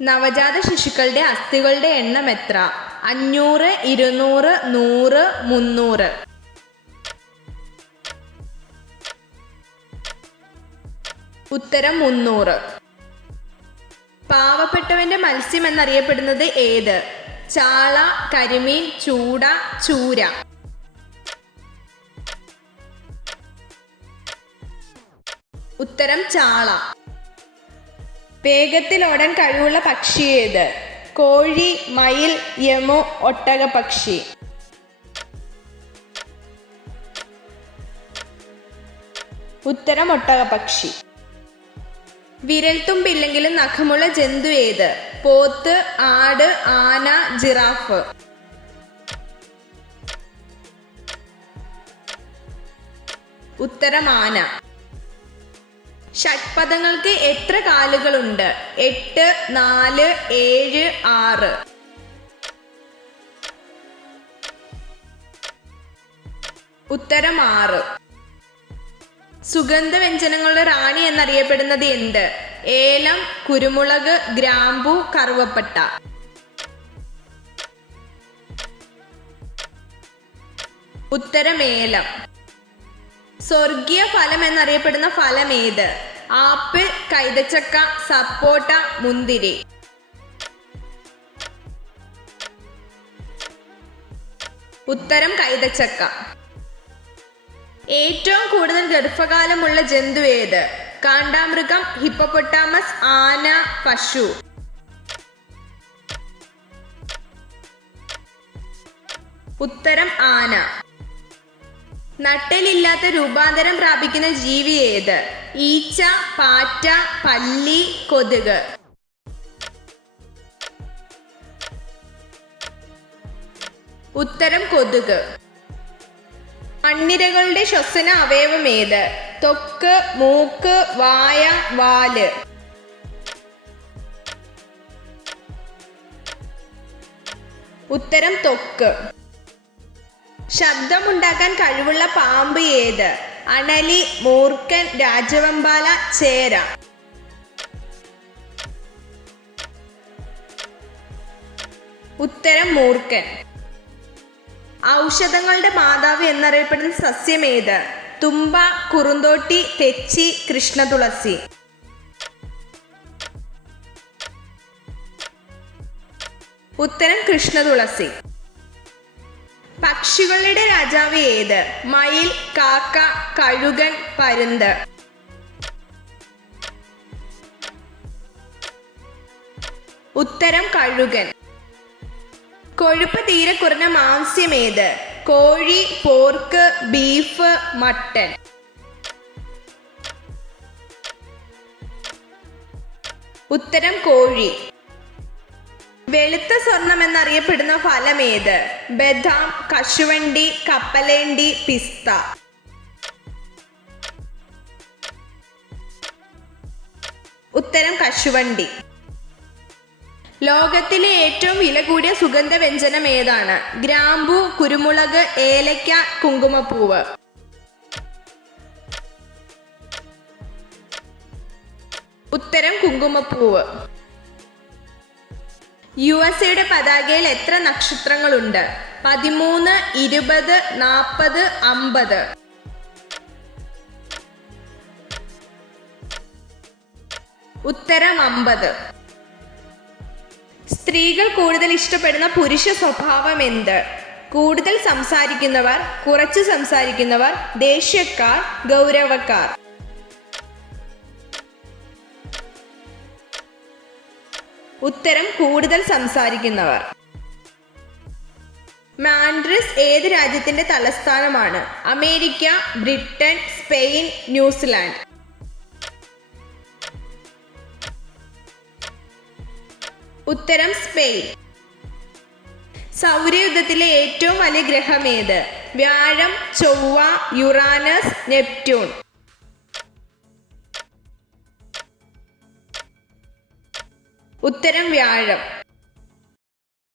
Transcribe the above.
നവജാത ശിശുക്കളുടെ അസ്ഥികളുടെ എണ്ണം എത്ര? 500, 200, 100, 300. ഉത്തരം 300. പാവപ്പെട്ടവന്റെ മത്സ്യം എന്നറിയപ്പെടുന്നത് ഏത്? ചാള, കരിമീൻ, ചൂട, ചൂര. ഉത്തരം ചാള. വേഗത്തിൽ ഓടാൻ കഴിവുള്ള പക്ഷി ഏത്? കോഴി, മയിൽ, യമു, ഒട്ടകപ്പക്ഷി. ഉത്തരം ഒട്ടകപ്പക്ഷി. വിരൽത്തുമ്പില്ലെങ്കിലും നഖമുള്ള ജന്തു ഏത്? പോത്ത്, ആട്, ആന, ജിറാഫ്. ഉത്തരം ആന. ഷഡ്പദങ്ങൾക്ക് എത്ര കാലുകളുണ്ട്? 8, 4, 7, 6. ഉത്തരം 6. സുഗന്ധവ്യഞ്ജനങ്ങളുടെ റാണി എന്നറിയപ്പെടുന്നത് എന്ത്? ഏലം, കുരുമുളക്, ഗ്രാമ്പു, കറുവപ്പട്ട. ഉത്തരം ഏലം. സ്വർഗീയ ഫലം എന്നറിയപ്പെടുന്ന ഫലം ഏത്? ആപ്പിൾ, കൈതച്ചക്ക, സപ്പോട്ട, മുന്തിരി. ഉത്തരം കൈതച്ചക്ക. ഏറ്റവും കൂടുതൽ ഗർഭകാലമുള്ള ജന്തു ഏത്? കാണ്ടാമൃഗം, ഹിപ്പോപ്പൊട്ടാമസ്, ആന, പശു. ഉത്തരം ആന. നട്ടെല്ലില്ലാത്ത രൂപാന്തരം പ്രാപിക്കുന്ന ജീവി ഏത്? ഈച്ച, പാറ്റ, പല്ലി, കൊതുക്. ഉത്തരം കൊതുക്. മണ്ണിരകളുടെ ശ്വസന അവയവം ഏത്? ത്വക്ക്, മൂക്ക്, വായ, വാല്. ഉത്തരം ത്വക്ക്. ശബ്ദമുണ്ടാക്കാൻ കഴിവുള്ള പാമ്പ് ഏത്? അണലി, മൂർഖൻ, രാജവെമ്പാല, ചേര. ഉത്തരം മൂർഖൻ. ഔഷധങ്ങളുടെ മാതാവ് എന്നറിയപ്പെടുന്ന സസ്യം ഏത്? തുമ്പ, കുറുന്തോട്ടി, തെച്ചി, കൃഷ്ണതുളസി. ഉത്തരം കൃഷ്ണതുളസി. പക്ഷികളുടെ രാജാവ് ഏത്? മയിൽ, കാക്ക, കഴുകൻ, പരുന്ത്. ഉത്തരം കഴുകൻ. കൊഴുപ്പ് തീരെ കുറഞ്ഞ മാംസ്യം ഏത്? കോഴി, പോർക്ക്, ബീഫ്, മട്ടൻ. ഉത്തരം കോഴി. വെളുത്ത സ്വർണം എന്നറിയപ്പെടുന്ന ഫലം ഏത്? ബദാം, കശുവണ്ടി, കപ്പലേണ്ടി, പിസ്ത. ഉത്തരം കശുവണ്ടി. ലോകത്തിലെ ഏറ്റവും വില കൂടിയ സുഗന്ധവ്യഞ്ജനം ഏതാണ്? ഗ്രാമ്പു, കുരുമുളക്, ഏലക്ക, കുങ്കുമപ്പൂവ്. ഉത്തരം കുങ്കുമപ്പൂവ്. USA പതാകയിൽ എത്ര നക്ഷത്രങ്ങളുണ്ട്? 13, 20, 40, 50. ഉത്തരം 50. സ്ത്രീകൾ കൂടുതൽ ഇഷ്ടപ്പെടുന്ന പുരുഷ സ്വഭാവം എന്ത്? കൂടുതൽ സംസാരിക്കുന്നവർ, കുറച്ച് സംസാരിക്കുന്നവർ, ദേഷ്യക്കാർ, ഗൗരവക്കാർ. ഉത്തരം കൂടുതൽ സംസാരിക്കുന്നവർ. മാൻഡ്രിസ് ഏത് രാജ്യത്തിന്റെ തലസ്ഥാനമാണ്? America, Britain, Spain, New Zealand. ഉത്തരം സ്പെയിൻ. സൗരയൂഥത്തിലെ ഏറ്റവും വലിയ ഗ്രഹം ഏത്? വ്യാഴം, ചൊവ്വ, യുറാനസ്, നെപ്റ്റ്യൂൺ. ഉത്തരം വ്യാഴം.